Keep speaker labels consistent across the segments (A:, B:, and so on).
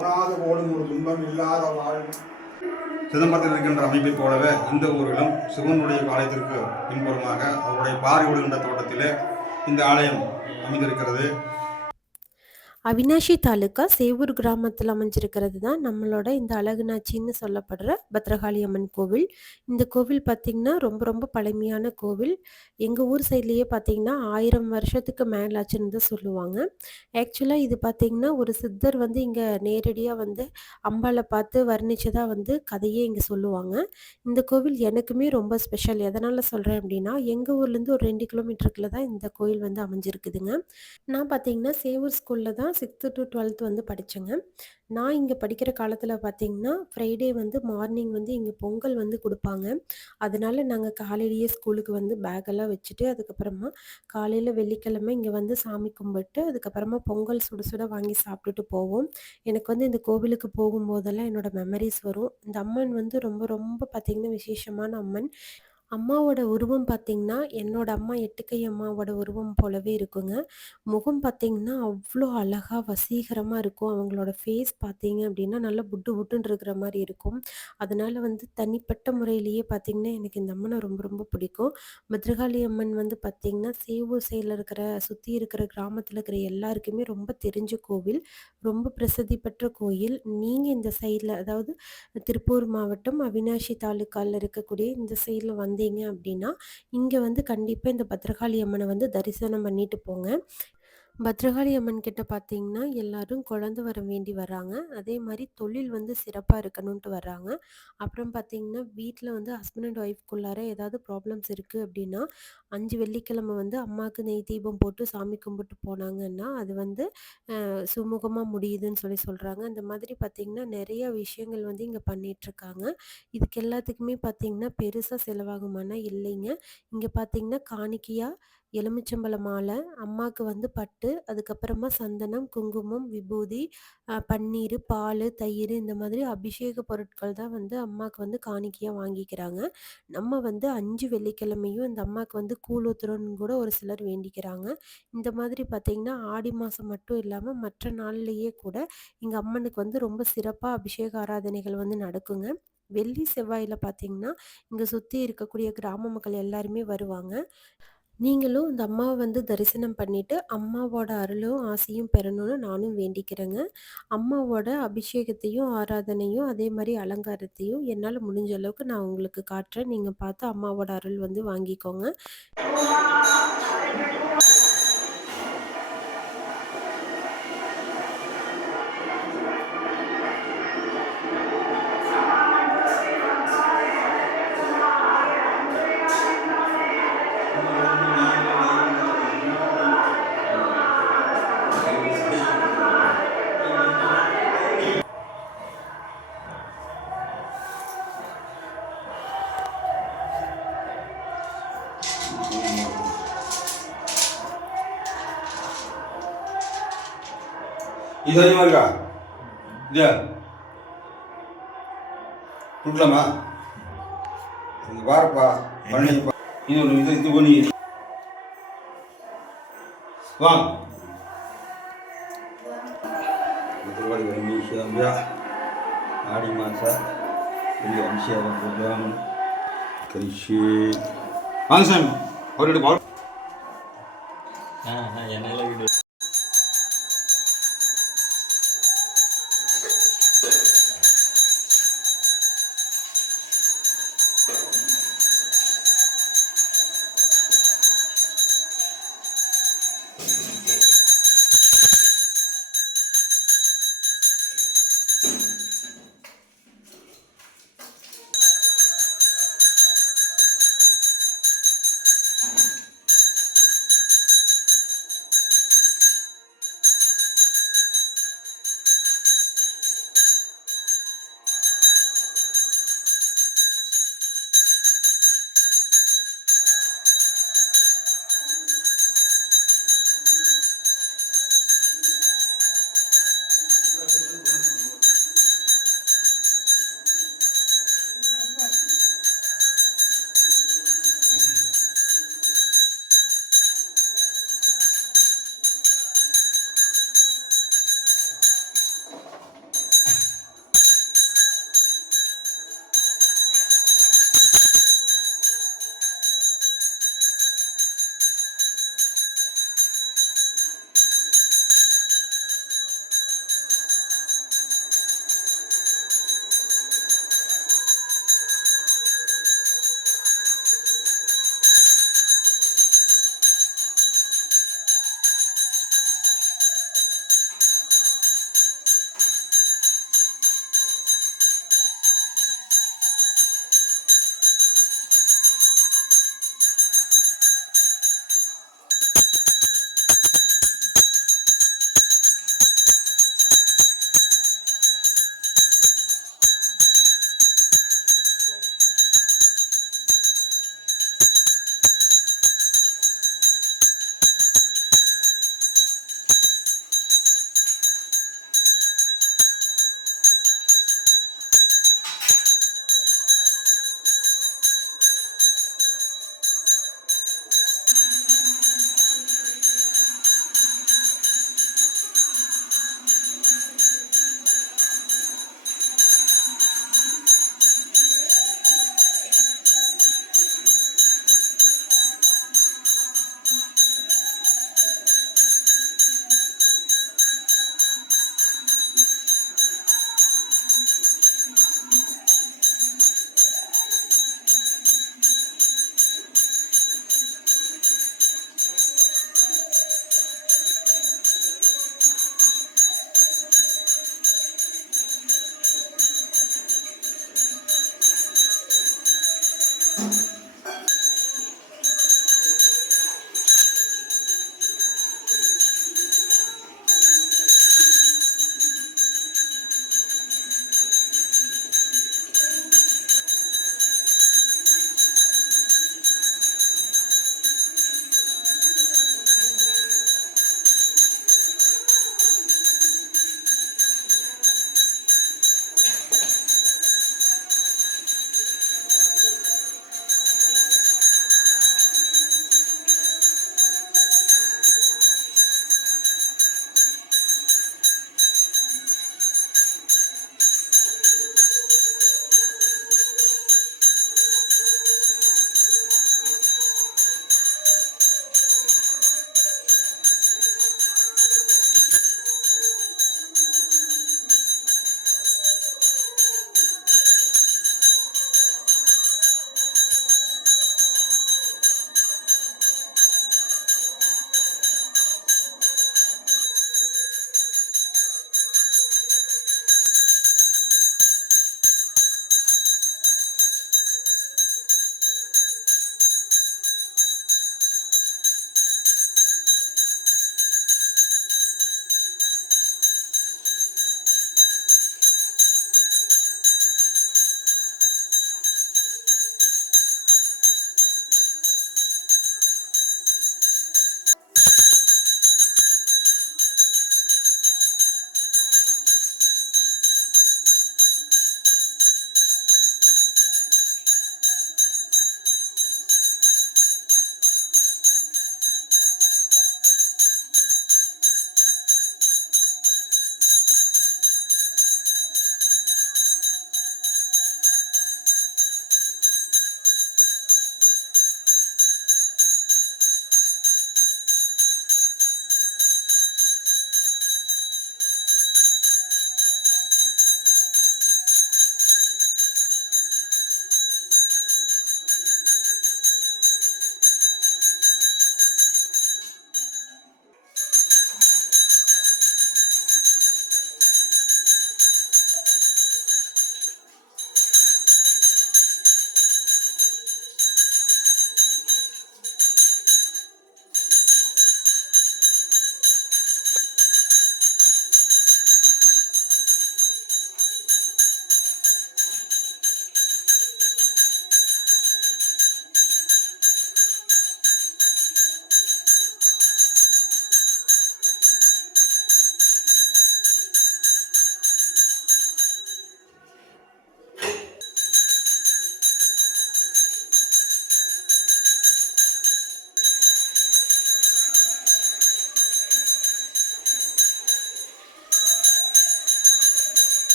A: உணாது போலும் ஒரு துன்பம் இல்லாத வாழ்வு. சிதம்பரத்தில் இருக்கின்ற அமைப்பைப் போலவே இந்த ஊரிலும் சிவனுடைய ஆலயத்திற்கு பின்புறமாக அவருடைய பாறை விடுகின்ற தோட்டத்திலே இந்த ஆலயம் அமைந்திருக்கிறது.
B: அவினாஷி தாலுக்கா சேவூர் கிராமத்தில் அமைஞ்சிருக்கிறது தான் நம்மளோட இந்த அழகுநாச்சின்னு சொல்லப்படுற பத்ரகாளி அம்மன் கோவில். இந்த கோவில் பார்த்திங்கன்னா ரொம்ப ரொம்ப பழமையான கோவில். எங்கள் ஊர் சைட்லேயே பார்த்திங்கன்னா ஆயிரம் வருஷத்துக்கு மேலாச்சுன்னு தான் சொல்லுவாங்க. ஆக்சுவலாக இது பார்த்திங்கன்னா ஒரு சித்தர் வந்து இங்கே நேரடியாக வந்து அம்பாளை பார்த்து வர்ணிச்சதாக வந்து கதையே இங்கே சொல்லுவாங்க. இந்த கோவில் எனக்குமே ரொம்ப ஸ்பெஷல் எதனால் சொல்கிறேன் அப்படின்னா எங்கள் ஊர்லேருந்து ஒரு ரெண்டு கிலோமீட்டருக்குள்ள தான் இந்த கோயில் வந்து அமைஞ்சிருக்குதுங்க. நான் பார்த்தீங்கன்னா சேவூர் ஸ்கூலில் தான் சிக்ஸ்த்து டு டுவெல்த் வந்து படித்தேங்க நான் இங்கே படிக்கிற காலத்தில் பார்த்தீங்கன்னா ஃப்ரைடே வந்து மார்னிங் வந்து இங்கே பொங்கல் வந்து கொடுப்பாங்க. அதனால நாங்கள் காலையிலேயே ஸ்கூலுக்கு வந்து பேக்கெல்லாம் வச்சுட்டு அதுக்கப்புறமா காலையில் வெள்ளிக்கிழமை இங்கே வந்து சாமி கும்பிட்டு அதுக்கப்புறமா பொங்கல் சுட சுட வாங்கி சாப்பிட்டுட்டு போவோம். எனக்கு வந்து இந்த கோவிலுக்கு போகும்போதெல்லாம் என்னோட மெமரிஸ் வரும். இந்த அம்மன் வந்து ரொம்ப ரொம்ப பார்த்திங்கன்னா விசேஷமான அம்மன். அம்மாவோட உருவம் பார்த்திங்கன்னா என்னோட அம்மா எட்டுக்கை அம்மாவோட உருவம் போலவே இருக்குங்க. முகம் பார்த்திங்கன்னா அவ்வளோ அழகாக வசீகரமாக இருக்கும். அவங்களோட ஃபேஸ் பார்த்தீங்க அப்படின்னா நல்லா புட்டு புட்டுன்னு இருக்கிற மாதிரி இருக்கும். அதனால் வந்து தனிப்பட்ட முறையிலேயே பார்த்திங்கன்னா எனக்கு இந்த அம்மனை ரொம்ப ரொம்ப பிடிக்கும். பத்ரகாளி அம்மன் வந்து பார்த்திங்கன்னா சேவூர் சைடில் இருக்கிற சுற்றி இருக்கிற கிராமத்தில் இருக்கிற எல்லாருக்குமே ரொம்ப தெரிஞ்ச கோவில். ரொம்ப பிரசித்தி பெற்ற கோயில். நீங்கள் இந்த சைடில் அதாவது திருப்பூர் மாவட்டம் அவினாஷி தாலுக்காவில் இருக்கக்கூடிய இந்த சைடில் வந்து வந்தீங்க அப்படின்னா இங்கே வந்து கண்டிப்பாக இந்த பத்ரகாளி அம்மனை வந்து தரிசனம் பண்ணிட்டு போங்க. பத்ரகாளி அம்மன் கிட்ட பார்த்தீங்கன்னா எல்லாரும் குழந்தை வர வேண்டி வராங்க. அதே மாதிரி தொழில் வந்து சிறப்பாக இருக்கணும்ன்ட்டு வர்றாங்க அப்புறம் பார்த்தீங்கன்னா வீட்டில் வந்து ஹஸ்பண்ட் அண்ட் ஒய்ஃப்குள்ளார ஏதாவது ப்ராப்ளம்ஸ் இருக்குது அப்படின்னா அஞ்சு வெள்ளிக்கிழமை வந்து அம்மாவுக்கு நெய் தீபம் போட்டு சாமி கும்பிட்டு போனாங்கன்னா அது வந்து சுமூகமாக முடியுதுன்னு சொல்லி சொல்கிறாங்க அந்த மாதிரி பார்த்திங்கன்னா நிறைய விஷயங்கள் வந்து இங்கே பண்ணிகிட்ருக்காங்க இதுக்கு எல்லாத்துக்குமே பார்த்திங்கன்னா பெருசாக செலவாகுமானா இல்லைங்க. இங்கே பார்த்திங்கன்னா காணிக்கையாக எலுமிச்சம்பழ மாலை அம்மாவுக்கு வந்து பட்டு அதுக்கப்புறமா சந்தனம் குங்குமம் விபூதி பன்னீர் பால் தயிர் இந்த மாதிரி அபிஷேக பொருட்கள் தான் வந்து அம்மாவுக்கு வந்து காணிக்கையாக வாங்கிக்கிறாங்க. நம்ம வந்து அஞ்சு வெள்ளிக்கிழமையும் இந்த அம்மாவுக்கு வந்து கூழ் கூட ஒரு சிலர் வேண்டிக்கிறாங்க. இந்த மாதிரி பார்த்திங்கன்னா ஆடி மாதம் மட்டும் இல்லாமல் மற்ற நாள்லேயே கூட எங்கள் அம்மனுக்கு வந்து ரொம்ப சிறப்பாக அபிஷேக ஆராதனைகள் வந்து நடக்குங்க. வெள்ளி செவ்வாயில் பார்த்திங்கன்னா இங்கே சுற்றி இருக்கக்கூடிய கிராம மக்கள் எல்லாருமே வருவாங்க. நீங்களும் இந்த அம்மாவை வந்து தரிசனம் பண்ணிட்டு அம்மாவோட அருளும் ஆசையும் பெறணும்னு நானும் வேண்டிக்கிறேங்க. அம்மாவோட அபிஷேகத்தையும் ஆராதனையும் அதே மாதிரி அலங்காரத்தையும் என்னால் முடிஞ்ச அளவுக்கு நான் உங்களுக்கு காட்டுறேன். நீங்கள் பார்த்து அம்மாவோட அருள் வந்து வாங்கிக்கோங்க.
A: இது அதிகமாக இருக்கா இது கொடுக்கலாமா இது பாருப்பா பண்ணிப்பா இது ஒன்று இது இது பண்ணி வாங்க திருவாடி ரமேஷாம்பியா ஆடி மாத வெளியே அபிஷேகம் ப்ரோக்ராம் கரிஷி வாங்க சாமி அவர்கிட்ட பால்
C: என்னால் வீடு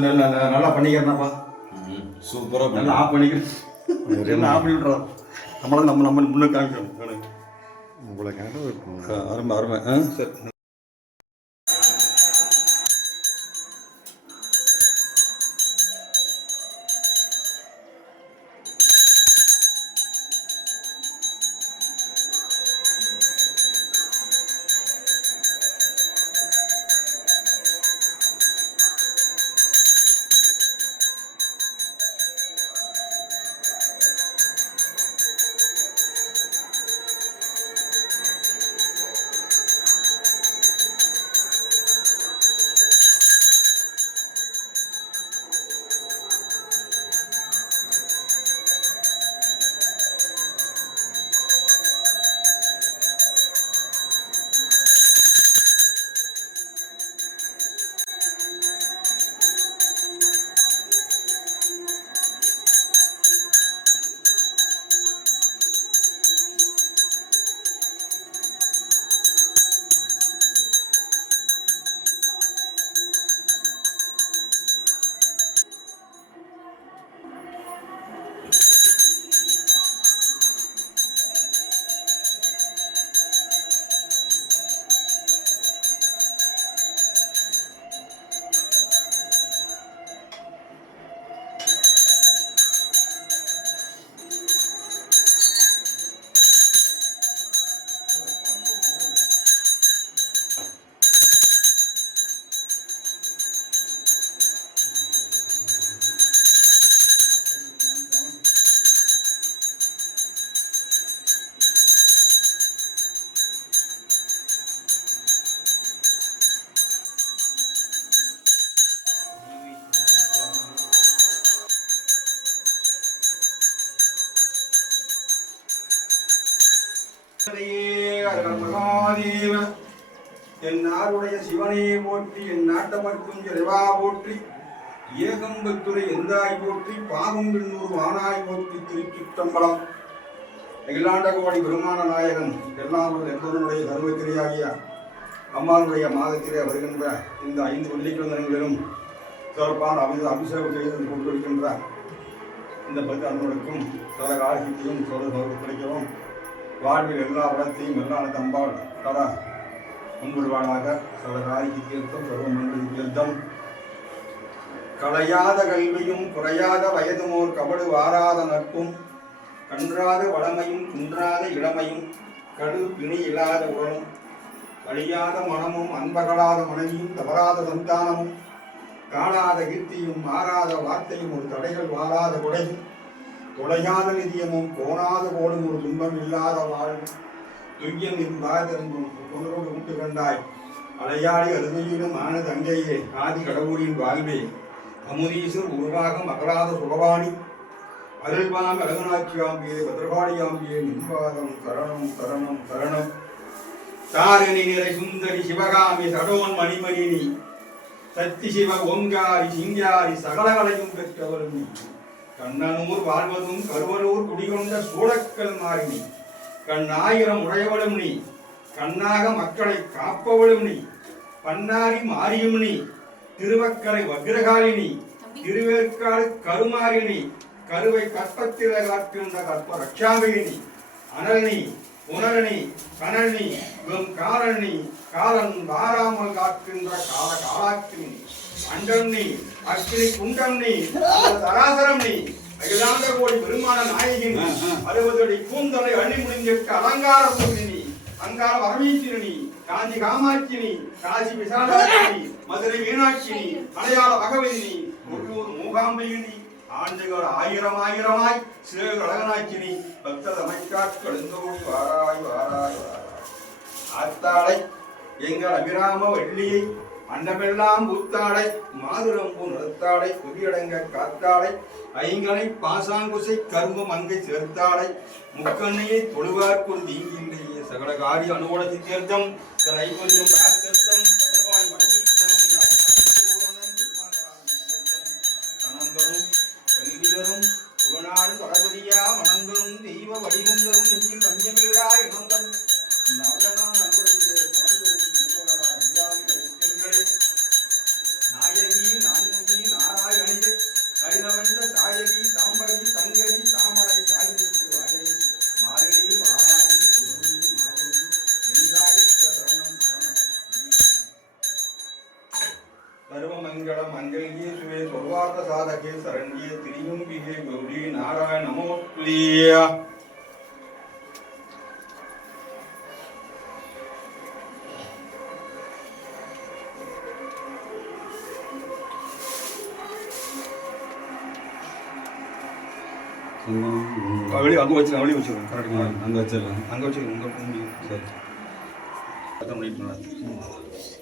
A: நல்லா பண்ணிக்கிறேன்ப்பா.
C: சூப்பராக
A: நல்லா ஆஃப் பண்ணிக்கிறேன். நல்லா ஆஃப் பண்ணி விட்றோம் நம்மள நம்ம நம்ம முன்னுக்கு காமிக்கணும்
C: உங்களை கேட்ட
A: ஆ, அருமை அருமை. ஆ? சரி. திருத்தம்பலம் அகிலாண்ட கோடி பெருமான நாயகன் எல்லாம் எல்லோருடைய தர்மத்திரையாகிய அம்மாவுடைய மாதத்திலே வருகின்ற இந்த ஐந்து வெள்ளிக்கிழமைகளிலும் சிறப்பான அமித அபிஷேகம் செய்து கொண்டிருக்கின்ற இந்த பக்தர்களுக்கும் சில ஆரோக்கியத்தையும் சொல்ல கிடைக்கவும் வாழ்வில் எல்லா வளத்தையும் எல்லா தம்பால் தர முன்வருவானாக சில காரிக்கு தீர்த்தம் சர்வ மந்திரி தீர்த்தம் களையாத கல்வியும் குறையாத வயதுமோர் கபடு வாராத நட்பும் கன்றாத வளமையும் குன்றாத இளமையும் கடு பிணி இல்லாத உடலும் அழியாத மனமும் அன்பகலாத மனைவியும் தவறாத சந்தானமும் காணாத கீர்த்தியும் மாறாத வார்த்தையும் ஒரு தடைகள் வாராத குடையும் தொலையாத நிதியமும் கோணாத போலும் ஒரு துன்பம் இல்லாத வாழ்வு துய்யம் இன்பாதென்பும் கொண்டோடு விட்டு கண்டாய். அலையாடி அருமையிலும் ஆன தங்கையே ஆதி கடவுளின் வாழ்வே அமுதீசர் உருவாகம் அகராத சுகவாணி அருள்வாம் அழகனாட்சியாம்பியே பத்ரகாளியாம்பியே நின்பாதம் சரணம் சரணம் சரணம். தாரணி நிறை சுந்தரி சிவகாமி சடோன் மணிமணினி சத்தி சிவ ஓங்காரி சிங்காரி சகலகலையும் பெற்றவரும் நீ. கண்ணனூர் வாழ்வதும் கருவலூர் குடிகொண்ட சூழக்கல் மாறினி. கண்ணாயிரம் உடையவளும் நீ. கண்ணாக மக்களை காப்பவளும் நீ. பன்னாரி மாரியும் நீ. திருவக்கரை வக்ரகாலினி. திருவேற்காடு கருமாரிணி கருவை கற்பத்தில காக்கின்ற கற்ப ரட்சாமினி அனல்னி உணரணி கனல்னி வெம் காரணி காலன் வாராமல் காக்கின்ற கால காலாக்கினி அண்டம் நீ அக்னி குண்டம் நீ தராசரம் நீ அகிலாண்ட கோடி பெருமான நாயகின் அறுபது அடி கூந்தலை அள்ளி முடிஞ்சிட்டு அலங்கார பூமினி அங்கார வரமீச்சினி காஞ்சி காமாட்சினி காசி விசாலாட்சினி மதுரை மீனாட்சினி மலையாள பகவதினி முள்ளூர் மூகாம்பிகினி ஆண்டுகள் ஆயிரம் ஆயிரமாய் சிறு அழகனாச்சினி பக்தர் அமைக்காட் கழுந்தோடி வாராய் வாராய் வாராய் ஆத்தாளை எங்கள் அபிராம வள்ளியை அண்டமெல்லாம் ஊத்தாளை மாதுளம்பு நிறுத்தாடை குதியடங்க காத்தாடை ஐங்கனை பாசாங்குசை கரும்பு மங்கை சேர்த்தாடை முக்கண்ணையை தொழுவார்க்குள் தீங்கின்றைய சகல காரிய அனுகூல சித்தியர்த்தம் தன் ஐவரியம் சர்வமங்கலம் மங்கல்யே சுவே சொர்வார்த்த சாதகே சரண்யே திரியும்பிகே கௌரி நாராயண நமோஸ்துலியா வெளியே அங்கே வச்சு வெளியே வச்சுருக்கோம் கரெக்டுங்களா
C: அங்கே வச்சிடலாம்.
A: அங்கே வச்சுருக்கோம் உங்கள் சரி. அதான் பண்ணிட்டு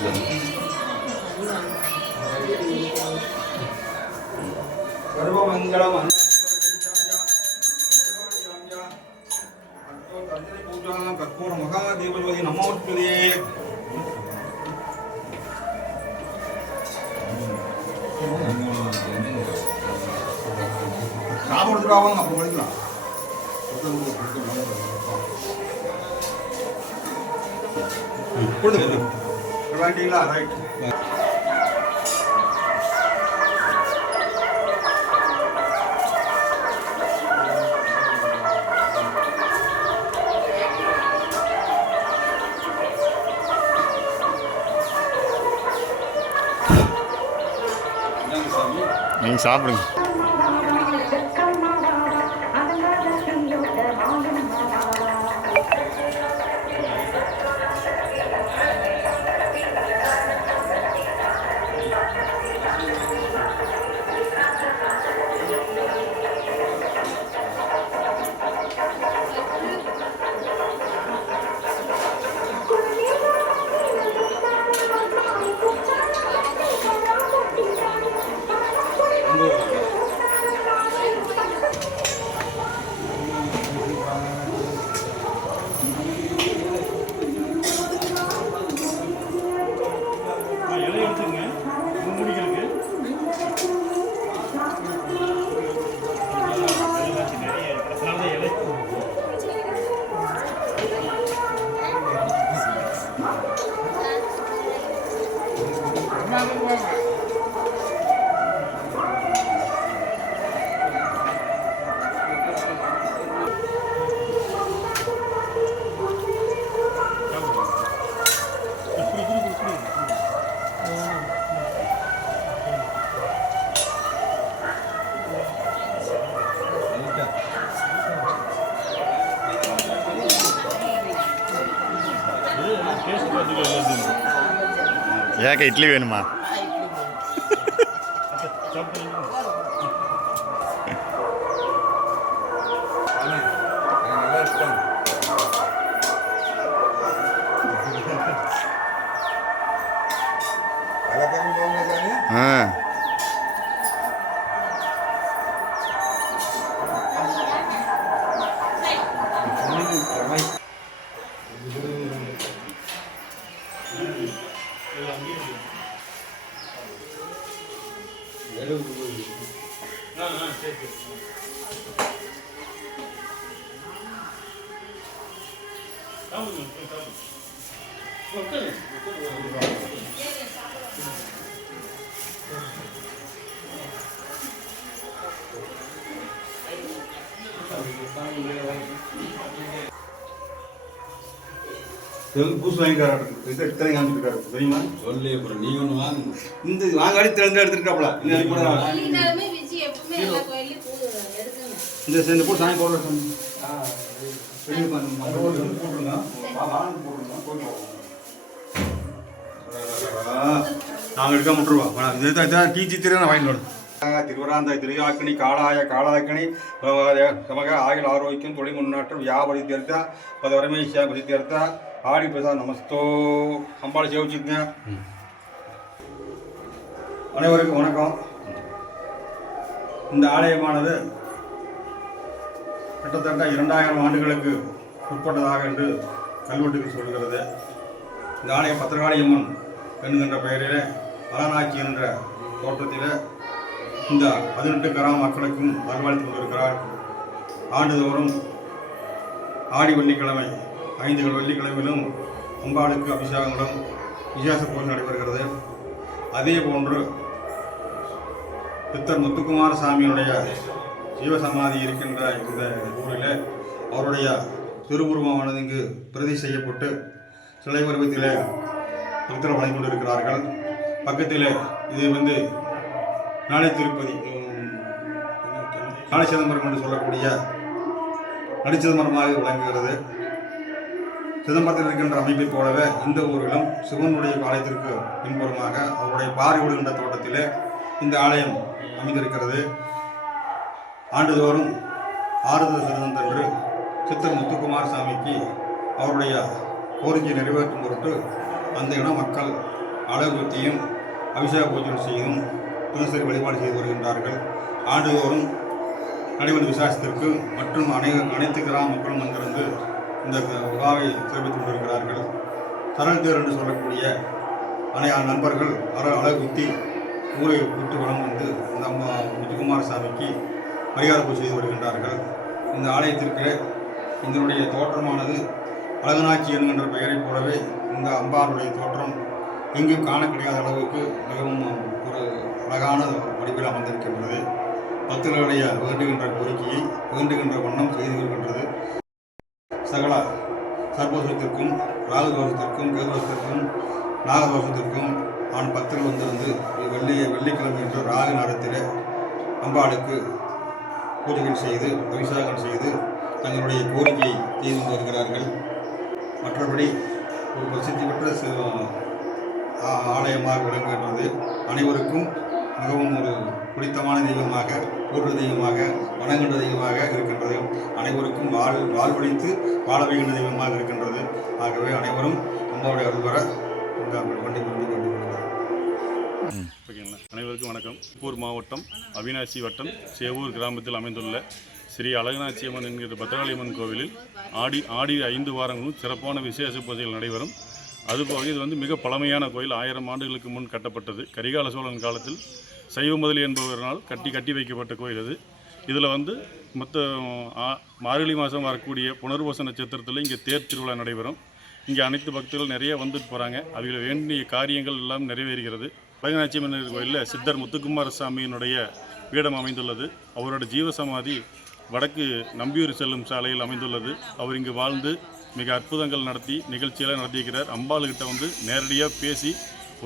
A: சர்வமங்கலம்
C: நீங்கள் சாப்பிடுங்க. ஏக்கா இட்லி வேணுமா
A: இது வந்து பூசு வாங்கிக்காரு இது எடுத்து காமிச்சிருக்காரு?
C: சொல்லி அப்புறம் நீ ஒன்று வாங்க.
A: இந்த வாங்காடி திறந்து எடுத்துருக்காப்ல இந்த இந்த போட்டு சாமி போடுற சாமி. போட்டுருங்க. வா, வான்னு போட்டுருங்க, போய் போவோம். நாங்க எடுக்க முட்டுருவா இது தான் டீச்சி திரு வாங்கிட்டு வரணும் திருவராந்தாய் திருயாக்கினி காளாய சமக ஆயுள் ஆரோக்கியம் தொழில் முன்னேற்றம் வியாபாரி தீர்த்தா பத வரமேஷா பசி தீர்த்தா ஆடி பிரசாத் நமஸ்தோ. அம்பாளை சேவிச்சுக்குங்க. அனைவருக்கும் வணக்கம். இந்த ஆலயமானது கிட்டத்தட்ட இரண்டாயிரம் ஆண்டுகளுக்கு உட்பட்டதாக என்று கல்வெட்டுகள் சொல்கிறது. இந்த ஆலயம் பத்திரகாளியம்மன் என்கின்ற பெயரில் அலநாச்சி என்ற தோட்டத்தில் இந்த பதினெட்டு கிராம மக்களுக்கும் வரவழைத்து கொண்டிருக்கிறார். ஆண்டுதோறும் ஆடி வெள்ளிக்கிழமை ஐந்து வெள்ளிக்கிழமையிலும் அம்பாளுக்கு அபிஷேகங்களும் விசேஷ பூஜை நடைபெறுகிறது. அதே போன்று பித்தர் முத்துக்குமார சாமியுடைய ஜீவசமாதி இருக்கின்ற இந்த ஊரில் அவருடைய திருவுருவமானது இங்கு பிரதி செய்யப்பட்டு சிலை உருவத்திலே பக்தர்கள் வழங்கி கொண்டிருக்கிறார்கள். பக்கத்தில் இது வந்து நாளை திருப்பதி நாளை சிதம்பரம் என்று சொல்லக்கூடிய நடிச்சிதம்பரமாக விளங்குகிறது. சிதம்பரத்தில் இருக்கின்ற அமைப்பைப் போலவே இந்த ஊரிலும் சிவனுடைய ஆலயத்திற்கு பின்புறமாக அவருடைய பாரி விடுகின்ற தோட்டத்திலே இந்த ஆலயம் அமைந்திருக்கிறது. ஆண்டுதோறும் ஆறுதல் சிறந்தன்று சித்தர் முத்துக்குமார் சாமிக்கு அவருடைய கோரிக்கை நிறைவேற்றும் பொருட்டு அந்த இடம் மக்கள் அழகுத்தியும் அபிஷேக பூஜை செய்தும் தினசரி வழிபாடு செய்து வருகின்றார்கள். ஆண்டுதோறும் நடைபெறும் விசாசத்திற்கு மற்றும் அனை அனைத்து கிராம மக்களும் வந்திருந்து இந்த விழாவை சிறப்பித்துக் கொண்டிருக்கிறார்கள். தரல் தேர் என்று சொல்லக்கூடிய அனையா நண்பர்கள் அற அழகுத்தி ஊரை விட்டு வளம் வந்து இந்த அம்மா முத்துக்குமார சாமிக்கு மரியாதை பூஜை செய்து வருகின்றார்கள். இந்த ஆலயத்திற்கு இதனுடைய தோற்றமானது அழகனாட்சி என்கின்ற பெயரைப் போலவே இந்த அம்பாருடைய தோற்றம் எங்கும் காண கிடையாத அளவுக்கு மிகவும் ஒரு அழகான வடிவில் அமர்ந்திருக்கின்றது பக்தர்களுடைய வேண்டுகின்ற கோரிக்கையை வேண்டுகின்ற வண்ணம் செய்து வருகின்றது. சகல சர்பதோஷத்திற்கும் ராகுதோஷத்திற்கும் நாக நாகதோஷத்திற்கும் ஆண் பக்தர்கள் வந்து வெள்ளி வெள்ளிக்கிழமை என்று ராகு நேரத்தில் அம்பாளுக்கு பூஜைகள் செய்து அபிஷேகம் செய்து தங்களுடைய கோரிக்கையை செய்து வருகிறார்கள். மற்றபடி ஒரு பிரசித்தி பெற்ற சி- ஆ- ஆலயமாக விளங்குகின்றது. அனைவருக்கும் மிகவும் ஒரு பிடித்தமான தெய்வமாக போற்று தெய்வமாக வணங்குகின்ற தெய்வமாக இருக்கின்றது. அனைவருக்கும் வாழ் வாழ்வழித்து வாழ வைக்கின்ற தெய்வமாக இருக்கின்றது. ஆகவே அனைவரும் அம்மாவுடைய அருள் இந்த வண்டி கொண்டு
D: ஓகேங்களா. அனைவருக்கும் வணக்கம். திருப்பூர் மாவட்டம் அவினாசி வட்டம் சேவூர் கிராமத்தில் அமைந்துள்ள ஸ்ரீ அழகநாச்சி அம்மன் என்கிற பத்திரகாளியம்மன் கோவிலில் ஆடி ஆடி ஐந்து வாரங்களும் சிறப்பான விசேஷ பூஜைகள் நடைபெறும். அதுபோக இது வந்து மிக பழமையான கோயில். ஆயிரம் ஆண்டுகளுக்கு முன் கட்டப்பட்டது. கரிகால சோழன் காலத்தில் சைவ முதலி என்பவரால் கட்டி கட்டி வைக்கப்பட்ட கோயில் இது இதில் வந்து மொத்த ஆ- மார்கழி மாதம் வரக்கூடிய புனர்வச நட்சத்திரத்தில் இங்கே தேர் திருவிழா நடைபெறும். இங்கே அனைத்து பக்தர்கள் நிறைய வந்துட்டு போகிறாங்க அவங்கள வேண்டிய காரியங்கள் எல்லாம் நிறைவேறுகிறது. அழகநாச்சி கோயிலில் சித்தர் முத்துக்குமார சாமியினுடைய பீடம் அமைந்துள்ளது. அவரோட ஜீவசமாதி வடக்கு நம்பியூர் செல்லும் சாலையில் அமைந்துள்ளது. அவர் இங்கு வாழ்ந்து மிக அற்புதங்கள் நடத்தி நிகழ்ச்சியெல்லாம் நடத்தியிருக்கிறார். அம்பாளுக்கிட்ட வந்து நேரடியாக பேசி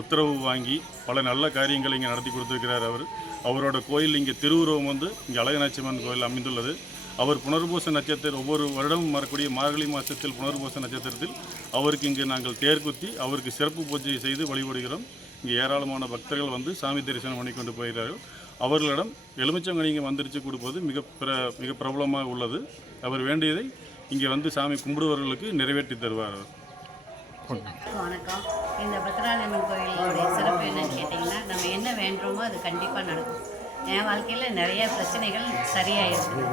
D: உத்தரவு வாங்கி பல நல்ல காரியங்களை இங்கே நடத்தி கொடுத்துருக்கிறார் அவர். அவரோட கோயில் இங்கே திருவுருவம் வந்து இங்கே அழகநாச்சியம்மன் கோயில் அமைந்துள்ளது. அவர் புனர்பூச நட்சத்திரம் ஒவ்வொரு வருடமும் வரக்கூடிய மார்கழி மாதத்தில் புனர்பூச நட்சத்திரத்தில் அவருக்கு இங்கு நாங்கள் தேர் குத்தி அவருக்கு சிறப்பு பூஜை செய்து வழிபடுகிறோம். இங்கே ஏராளமான பக்தர்கள் வந்து சாமி தரிசனம் பண்ணி கொண்டு போகிறார்கள். அவர்களிடம் எலுமிச்சங்கனி இங்கே வந்துருச்சு கொடுப்பது மிக பிர மிக பிரபலமாக உள்ளது. அவர் வேண்டியதை இங்கே வந்து சாமி கும்பிடுபவர்களுக்கு நிறைவேற்றி தருவார்
E: வணக்கம். இந்த பத்ராலயம்மன் கோயிலுடைய சிறப்பு என்னன்னு கேட்டிங்கன்னா நம்ம என்ன வேண்டுமோ அது கண்டிப்பாக நடக்கும். என் வாழ்க்கையில் நிறைய பிரச்சனைகள் சரியாயிருக்கு.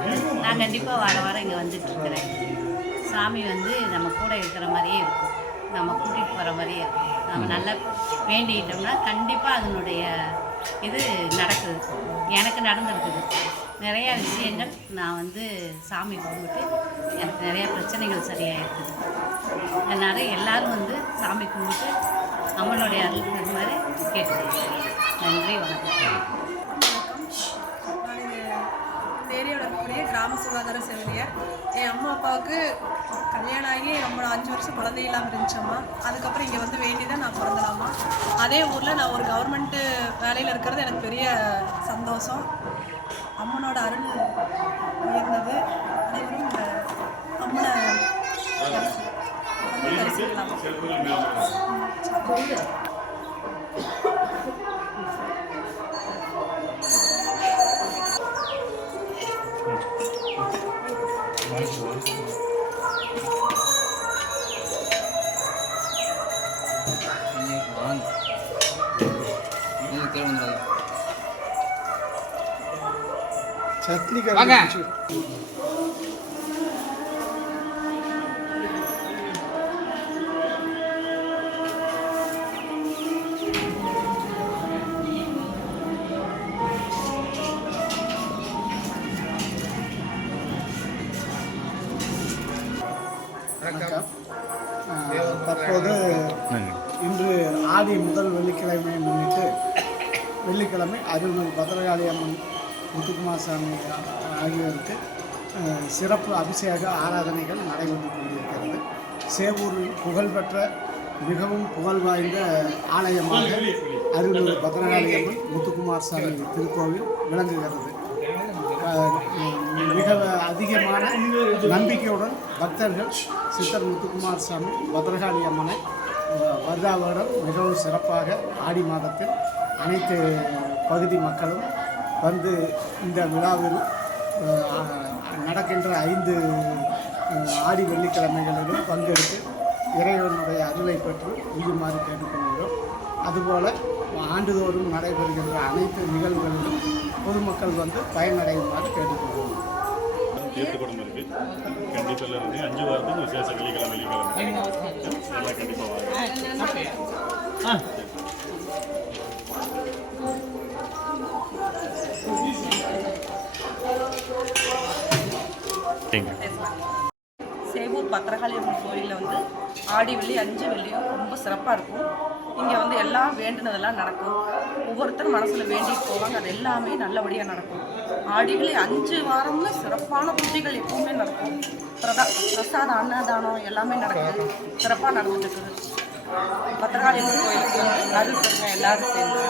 E: நான் கண்டிப்பாக வார வாரம் இங்கே வந்துட்டு இருக்கிறேன். சாமி வந்து நம்ம கூட இருக்கிற மாதிரியே இருக்கும். நம்ம கூட்டிகிட்டு போகிற மாதிரியே இருக்கும். நம்ம நல்லா வேண்டிக்கிட்டோம்னா கண்டிப்பாக அதனுடைய இது நடக்குது. எனக்கு நடந்திருக்குது. நிறையா விஷயங்கள் நான் வந்து சாமி கும்பிட்டு எனக்கு நிறையா பிரச்சனைகள் சரியாயிருக்குது அதனால் எல்லாரும் வந்து சாமி கும்பிட்டு அம்மனுடைய அருள் பெறுமாறு கேட்டுக்கிறேன் நன்றி வணக்கம்.
F: ஏரியாவில் இருக்கக்கூடிய கிராம சுகாதார செவிலியர் என் அம்மா அப்பாவுக்கு கல்யாணம் ஆகி நம்ம அஞ்சு வருஷம் குழந்தை இல்லாமல் இருந்துச்சம்மா. அதுக்கப்புறம் இங்கே வந்து வேண்டி தான் நான் பிறந்தலாமா அதே ஊரில் நான் ஒரு கவர்மெண்ட்டு வேலையில் இருக்கிறது எனக்கு பெரிய சந்தோஷம். அம்மனோட அருள் உயர்ந்தது அனைவரும் இந்த அம்மனை வந்து தரிசிக்கலாம்
G: ராமசாமி ஆகியோருக்கு சிறப்பு அபிஷேக ஆராதனைகள் நடைபெற்று கொண்டிருக்கிறது. சேவூரில் புகழ்பெற்ற மிகவும் புகழ் வாய்ந்த ஆலயமாக அருள்மிகு பத்ரகாளி அம்மன் முத்துக்குமாரசாமி திருக்கோவில் விளங்குகிறது. மிக அதிகமான நம்பிக்கையுடன் பக்தர்கள் சித்தர் முத்துக்குமார் சாமி பத்ரகாளி அம்மனை ஆஹ் வருடா வருடம் மிகவும் சிறப்பாக ஆடி மாதத்தில் அனைத்து பகுதி மக்களும் வந்து இந்த விழாவில் நடக்கின்ற ஐந்து ஆடி வெள்ளிக்கிழமைகளிலும் பங்கெடுத்து இறைவனுடைய அருளை பெற்று உய்யுமாறு கேட்டுக்கொள்கிறோம். அதுபோல ஆண்டுதோறும் நடைபெறுகின்ற அனைத்து நிகழ்வுகளிலும் பொதுமக்கள் வந்து பயனடையுமாறு கேட்டுக்கொள்கிறோம்.
D: தீர்த்துக்கூடம் இருக்கு. கண்டிப்பாக இருந்து அஞ்சு வாரத்துக்கு விசேஷ வெள்ளிக்கிழமை வெள்ளிக்கிழமை. எல்லாம் கண்டிப்பாக வாங்க.
H: சேவூர் பத்திரகாளி அம்மன் கோயிலில் வந்து ஆடி வெள்ளி அஞ்சு வெள்ளியும் ரொம்ப சிறப்பாக இருக்கும். இங்கே வந்து எல்லாம் வேண்டுனதெல்லாம் நடக்கும். ஒவ்வொருத்தரும் மனசில் வேண்டிட்டு போவாங்க. அது எல்லாமே நல்லபடியாக நடக்கும். ஆடி வெள்ளி அஞ்சு வாரமும் சிறப்பான பூஜைகள் எப்பவுமே நடக்கும். பிரதா பிரசாதம் அன்னதானம் எல்லாமே நடக்குது. சிறப்பாக நடந்துட்டு இருக்குது. பத்திரகாளி அம்மன் கோயிலுக்கு அருள் பெருங்க எல்லாரும் சேர்ந்து.